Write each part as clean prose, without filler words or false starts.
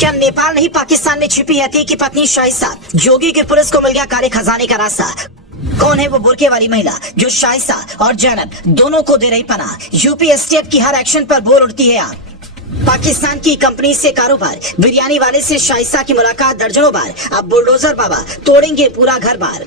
क्या नेपाल नहीं पाकिस्तान में छिपी है अतीक की पत्नी शाइसा? योगी की पुलिस को मिल गया काले खजाने का रास्ता। कौन है वो बुर्के वाली महिला जो शाइसा और जैनब दोनों को दे रही पनाह? यूपी एसटीएफ की हर एक्शन पर बोल उठती है आग। पाकिस्तान की कंपनी से कारोबार, बिरयानी वाले से शाइसा की मुलाकात दर्जनों बार। अब बुलडोजर बाबा तोड़ेंगे पूरा घर बार।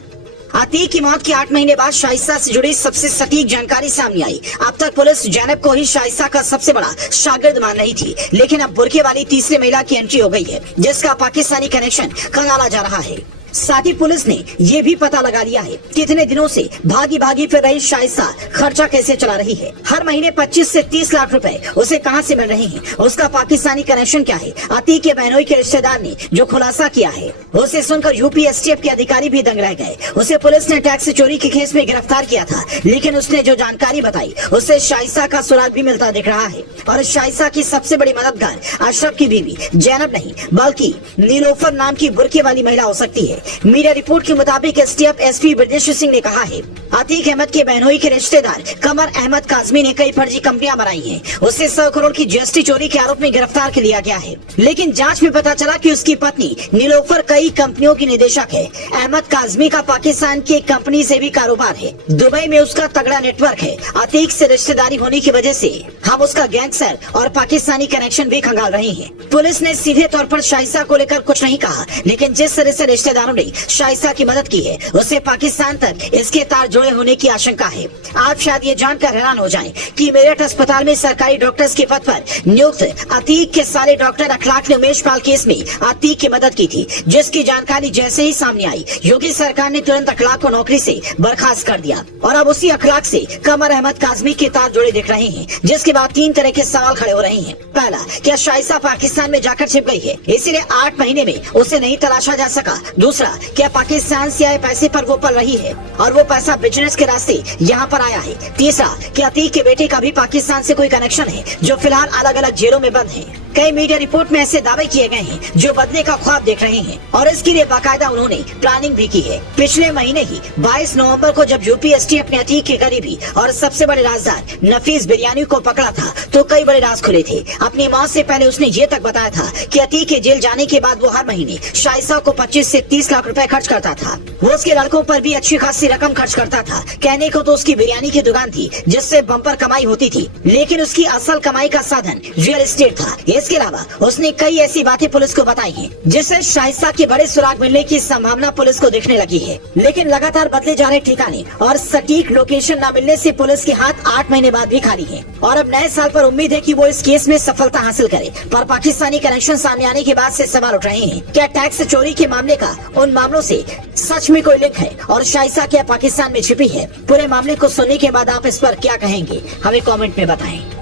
अतीक की मौत के 8 महीने बाद शाइसा से जुड़ी सबसे सटीक जानकारी सामने आई। अब तक पुलिस जैनब को ही शाइसा का सबसे बड़ा शागिर्द मान रही थी, लेकिन अब बुर्के वाली तीसरी महिला की एंट्री हो गई है, जिसका पाकिस्तानी कनेक्शन खंगाला जा रहा है। साथ ही पुलिस ने ये भी पता लगा लिया है कि इतने दिनों से भागी भागी फिर रही शाइसा खर्चा कैसे चला रही है। हर महीने 25 से 30 लाख रुपए उसे कहां से मिल रहे हैं, उसका पाकिस्तानी कनेक्शन क्या है। अतीक के बहनोई के रिश्तेदार ने जो खुलासा किया है उसे सुनकर यूपी एसटीएफ के अधिकारी भी दंग रह गए। उसे पुलिस ने टैक्स चोरी के केस में गिरफ्तार किया था, लेकिन उसने जो जानकारी बताई उससे शाइसा का सुराग भी मिलता दिख रहा है। और शाइसा की सबसे बड़ी मददगार अशरफ की बीवी जैनब नहीं बल्कि नीलोफर नाम की बुर्के वाली महिला हो सकती है। मीडिया रिपोर्ट के मुताबिक एसटीएफ एसपी ब्रजेश सिंह ने कहा है अतीक अहमद के बहनोई के रिश्तेदार कमर अहमद काजमी ने कई फर्जी कंपनियां बनाई हैं। उसे 100 करोड़ की जीएसटी चोरी के आरोप में गिरफ्तार कर लिया गया है, लेकिन जांच में पता चला कि उसकी पत्नी नीलोफर कई कंपनियों की निदेशक है। अहमद काजमी का पाकिस्तान की एक कंपनी से भी कारोबार है, दुबई में उसका तगड़ा नेटवर्क है। अतीक से रिश्तेदारी होने की वजह से हम उसका गैंगस्टर और पाकिस्तानी कनेक्शन भी खंगाल रहे हैं। पुलिस ने सीधे तौर पर शाइसा को लेकर कुछ नहीं कहा, लेकिन जिस तरह से रिश्तेदारों ने शाइसा की मदद की है उससे पाकिस्तान तक इसके तार जुड़े होने की आशंका है। आप शायद ये जानकर हैरान हो जाएं कि मेरठ अस्पताल में सरकारी डॉक्टर्स के पद पर नियुक्त अतीक के साले डॉक्टर अखलाक ने उमेश पाल केस में अतीक की मदद की थी, जिसकी जानकारी जैसे ही सामने आई योगी सरकार ने तुरंत अखलाक को नौकरी से बर्खास्त कर दिया। और अब उसी अखलाक से कमर अहमद काजमी के तार जुड़े दिख रहे हैं, जिसके बाद 3 तरह के सवाल खड़े हो रहे हैं। पहला, क्या शाइसा पाकिस्तान में जाकर छिप गई है, इसीलिए 8 महीने में उसे नहीं तलाशा जा सका। दूसरा, क्या पाकिस्तान से आए पैसे पर वो पल रही है और वो पैसा बिजनेस के रास्ते यहाँ पर आया है। तीसरा, क्या अतीक के बेटे का भी पाकिस्तान से कोई कनेक्शन है जो फिलहाल अलग अलग जेलों में बंद है। कई मीडिया रिपोर्ट में ऐसे दावे किए गए हैं जो बदले का ख्वाब देख रहे हैं और इसके लिए बाकायदा उन्होंने प्लानिंग भी की है। पिछले महीने ही 22 नवंबर को जब यूपी एसटीएफ ने अतीक के करीबी और सबसे बड़े राजदार नफीस बिरयानी को पकड़ा था तो कई बड़े राज खुले थे। अपनी मौत से पहले उसने ये तक बताया था कि अतीक के जेल जाने के बाद वो हर महीने शाइसा को 25 से 30 लाख रुपए खर्च करता था। वो उसके लड़कों पर भी अच्छी खासी रकम खर्च करता था। कहने को तो उसकी बिरयानी की दुकान थी जिससे बम्पर कमाई होती थी, लेकिन उसकी असल कमाई का साधन रियल एस्टेट था। इसके अलावा उसने कई ऐसी बातें पुलिस को बताई हैं जिससे शाइसा के बड़े सुराग मिलने की संभावना पुलिस को दिखने लगी है। लेकिन लगातार बदले जा रहे ठिकाने और सटीक लोकेशन न मिलने से पुलिस के हाथ 8 महीने बाद भी खाली है। और अब नए साल पर उम्मीद है कि वो इस केस में सफलता हासिल करे। पर पाकिस्तानी कनेक्शन सामने आने के बाद से सवाल उठ रहे हैं, क्या टैक्स चोरी के मामले का उन मामलों से सच में कोई लिंक है और शाइसा क्या पाकिस्तान में छिपी है? पूरे मामले को सुनने के बाद आप इस पर क्या कहेंगे, हमें कमेंट में बताएं।